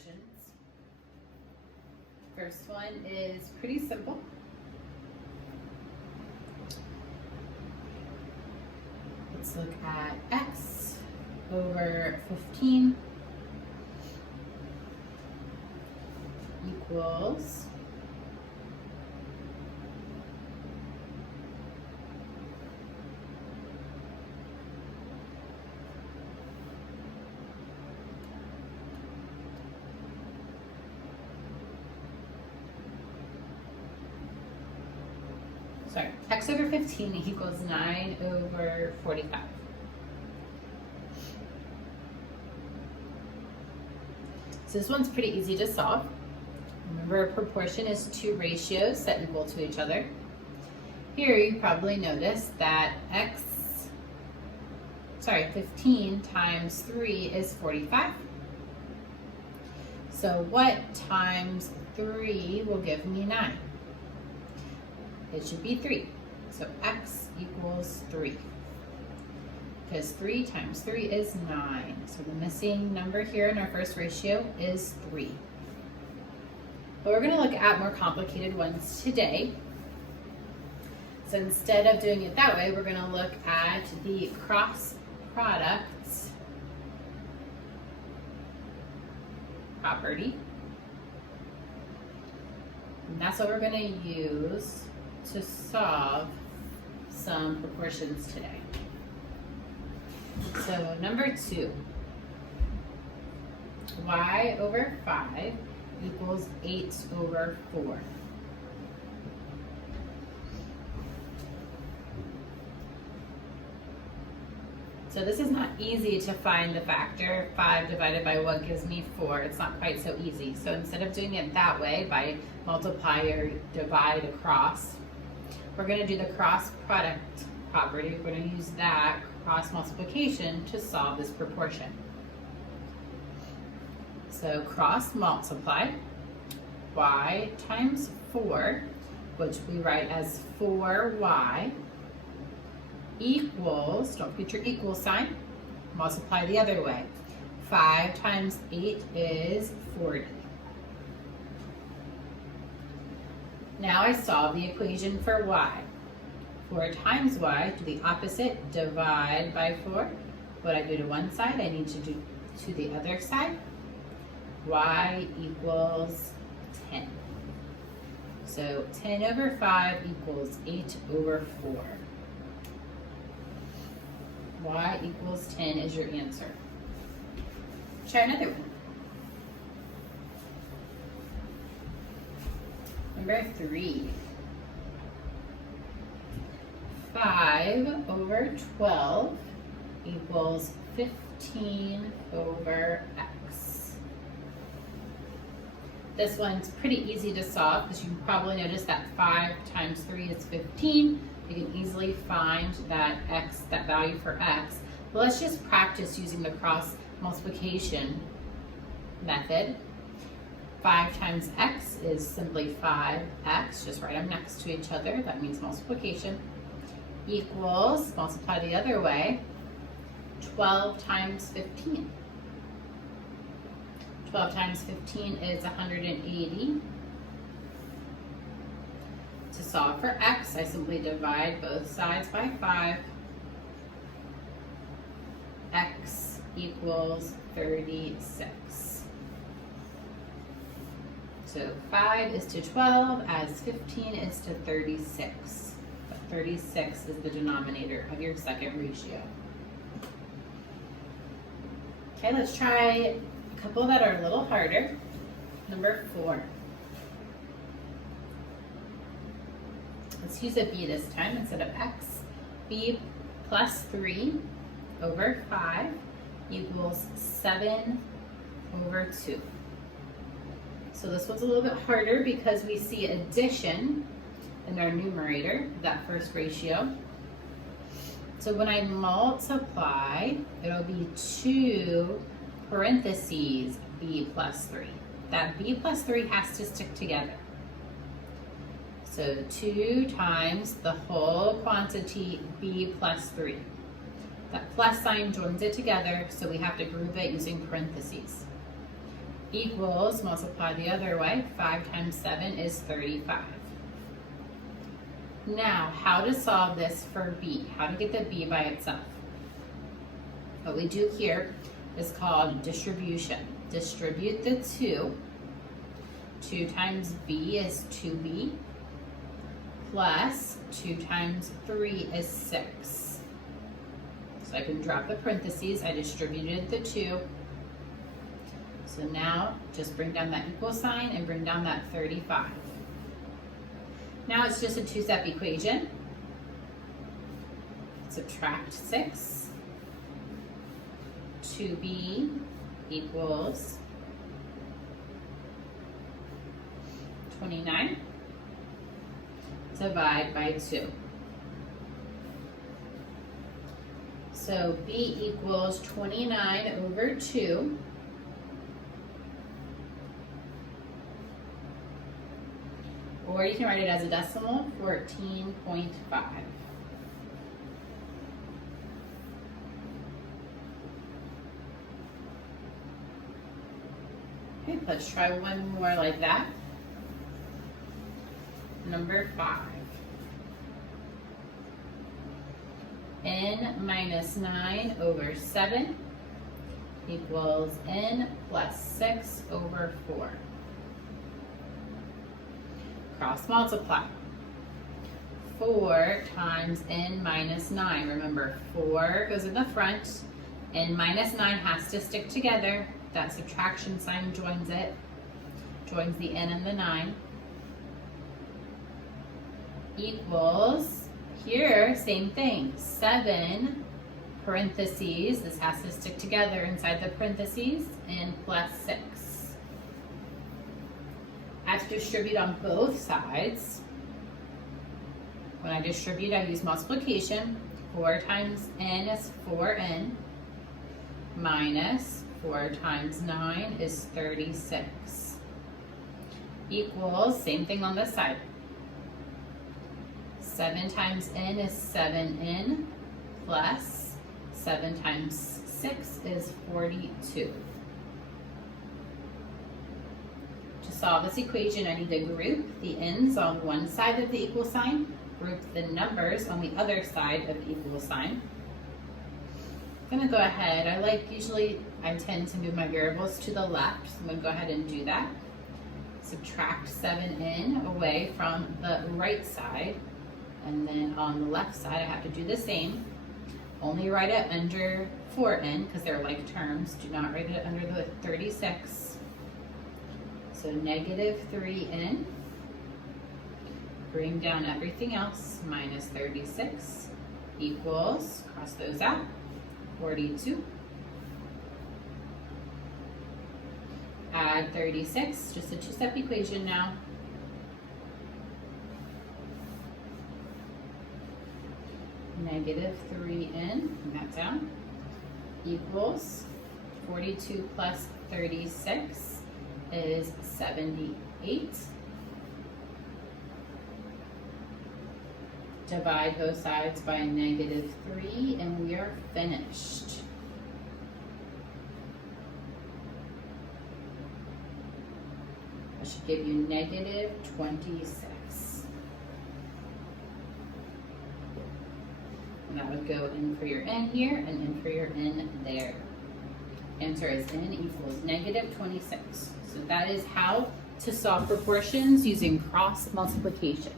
proportions. First one is pretty simple. Let's look at x over 15 equals x over 15 equals 9 over 45. So this one's pretty easy to solve. Remember, a proportion is two ratios set equal to each other. Here you probably noticed that 15 times 3 is 45. So what times 3 will give me 9? It should be 3. So x equals 3. Because 3 times 3 is 9. So the missing number here in our first ratio is 3. But we're going to look at more complicated ones today. So instead of doing it that way, we're going to look at the cross products property. And that's what we're going to use to solve some proportions today. So number 2, y over 5 equals 8 over 4. So this is not easy to find the factor. 5 divided by 1 gives me 4. It's not quite so easy. So instead of doing it that way, by multiply or divide across, we're going to do the cross product property. We're going to use that cross multiplication to solve this proportion. So cross multiply y times 4, which we write as 4y, equals, don't forget your equal sign, multiply the other way. 5 times 8 is 40. Now I solve the equation for y. 4 times y, do the opposite, divide by 4. What I do to one side, I need to do to the other side. Y equals 10. So 10 over 5 equals 8 over 4. Y equals 10 is your answer. Try another one. Number 3. 5 over 12 equals 15 over x. This one's pretty easy to solve because you can probably notice that 5 times 3 is 15. You can easily find that x, that value for x. But let's just practice using the cross multiplication method. 5 times x is simply 5x, just write them next to each other, that means multiplication, equals, multiply the other way, 12 times 15. 12 times 15 is 180. To solve for x, I simply divide both sides by 5. X equals 36. So 5 is to 12 as 15 is to 36. But 36 is the denominator of your second ratio. Okay, let's try a couple that are a little harder. Number 4. Let's use a b this time instead of x. b plus 3 over 5 equals 7 over 2. So this one's a little bit harder because we see addition in our numerator, that first ratio. So when I multiply, it'll be 2 parentheses b plus 3. That b plus 3 has to stick together. So 2 times the whole quantity b plus 3. That plus sign joins it together, so we have to group it using parentheses. equals, multiply the other way, 5 times 7 is 35. Now, how to solve this for b? How to get the b by itself? What we do here is called distribution. Distribute the 2. 2 times b is 2b, plus 2 times 3 is 6. So I can drop the parentheses, I distributed the 2. So now, just bring down that equal sign and bring down that 35. Now it's just a two-step equation. Subtract 6. 2b equals 29. Divide by 2. So b equals 29 over 2. Or you can write it as a decimal, 14.5. Okay, let's try one more like that. Number 5. N minus 9 over 7 equals n plus 6 over 4. Cross multiply. 4 times n minus 9. Remember, 4 goes in the front. N minus 9 has to stick together. That subtraction sign joins it. Joins the n and the 9. Equals, here, same thing. 7 parentheses. This has to stick together inside the parentheses. And plus 6. I have to distribute on both sides. When I distribute, I use multiplication. 4 times n is 4n, minus 4 times 9 is 36. Equals, same thing on this side. 7 times n is 7n, plus 7 times 6 is 42. To solve this equation, I need to group the n's on one side of the equal sign, group the numbers on the other side of the equal sign. I'm going to go ahead, I tend to move my variables to the left, so I'm going to go ahead and do that. Subtract 7n away from the right side, and then on the left side I have to do the same. Only write it under 4n because they're like terms. Do not write it under the 36. So negative 3n, bring down everything else, minus 36 equals, cross those out, 42. Add 36, just a two-step equation now. Negative 3n, bring that down, equals 42 plus 36 is 78. Divide both sides by negative 3 and we are finished. I should give you negative 26. And that would go in for your n here and in for your n there. Answer is n equals negative 26. So that is how to solve proportions using cross multiplication.